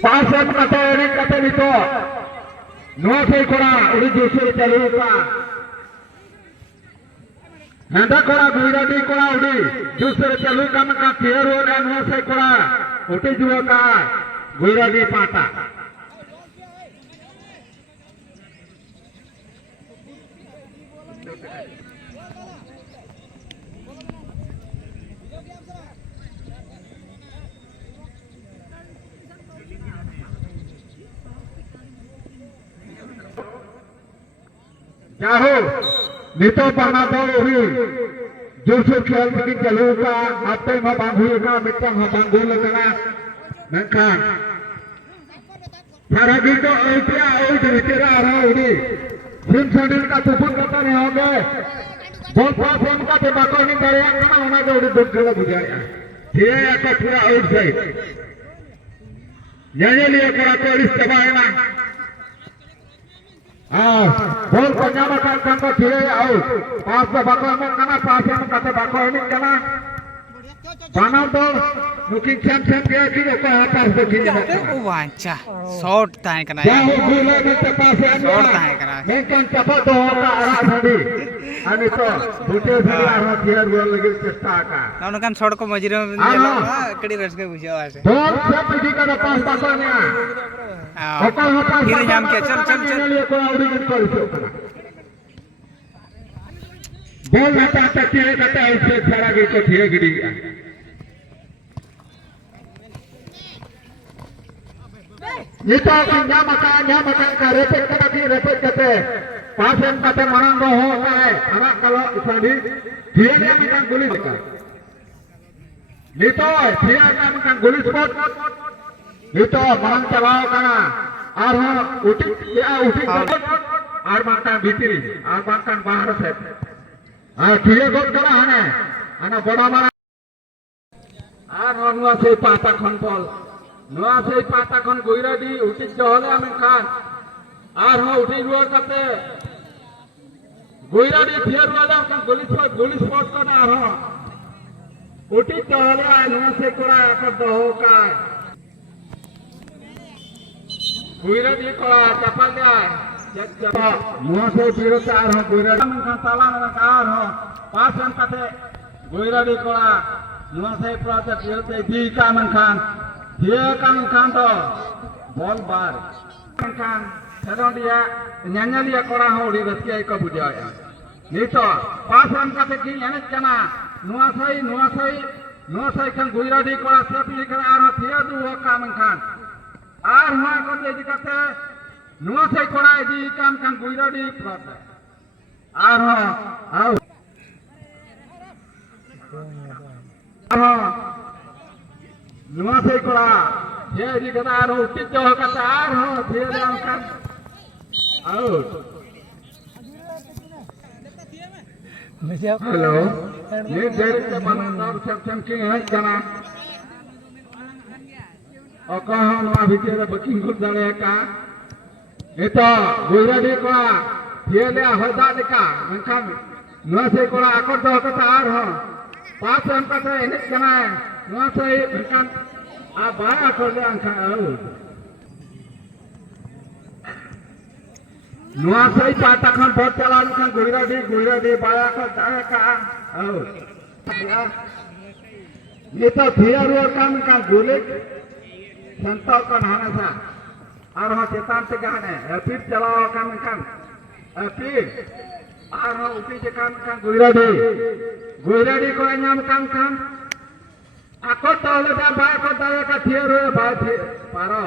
Pasen kata ini kata itu. Nuah saya kora ini justru terluka. Hendak kora guira di kora ini justru terluka maka kieru dan nuah saya kora uti juga ka guira di patah. Jauh, nito pangatau uri, justru खेल bikin jaluka, apa yang bangun ka, mitang bangun lekana, nengkan. Cara gitu, itu dikira arah ini, simsanin ka tupun kata nih hoge, bol pasen ka tembakau ini dari yang kana mana ada udah bergerak budaya. Dia akan pura outside. Nyanyi lihat kora polis cobain bol penyamakan kanggo dire out. Pas bakal kana pasen kata bakal ini kana. Banal bol mungkin champion dia kini ko atas begini. वाचा shot ताए करा jauh gula nanti pasen shot ताए करा mungkin cepat doa ke arah tadi. Ani to bute sari arah dia gol lagi cesta ka. नाउन कान shot को मजिरे नेला कड़ी रस के बुझाव आसे bol siap pergi ke depan pasalnya. फिर जाम के चल चल चल बोल रहा था कि कहता है उससे सारा के को धीरे गिरी ये तो न्या मकान का रेपेट करते पासन कते मनंग होता है हमारा कलो इसलिए धीरे मकान गुली का ये तो धीरे मकान गुली spot itu manang cawal kana arho utik ya utik ar makan bitiri ar makan bahar set dia got kana ana boda mara ar nuwa sei pata khon pol nuwa sei pata khon goira di utik jole amen khan ar ho utik ruar kate goira di thiar wala kan goli spot kana ar ho utik jole nuwa sei kora akar doho ka guira di kola capal dia jajah muah saya biru car ho guira mengkan talang dengan car ho pasan kate guira di kola muah saya project biru teh di mengkan dia mengkan to bol bar mengkan sekarang dia nyanyi dia kola ho di reskia iko budaya nito pasan kate kini enak jana muah saya kan guira di kola siap ini kan arah dia dua mengkan আর হয় কোন এদিকে নুয়া সাই করা এদি কাম কাম গুইরা দি plot আর আও নুয়া সাই করা যে এদিকে আর উচিত হকাতা আর ধীরে দাম কাম আও হ্যালো ये देर के बनंदर सब की है जना Okah nuah bicara baking gud dale ka, itu guira di kola, dia le ahoda deka, mengkan nuah saya kola akor doh kata arho, pasan kata ini kena, nuah saya mengkan abah akor le angka au, nuah saya patakan bot jalan kan guira di baya akor dale ka, au, itu dia ruakan kan gulik. संताव का नहाना था और वहाँ चेतान से कहने फिर चलाओ काम फिर और वहाँ उसी के काम गुजराती को नाम काम आको ताले का बाय को ताले का थियर हुए बाय पारो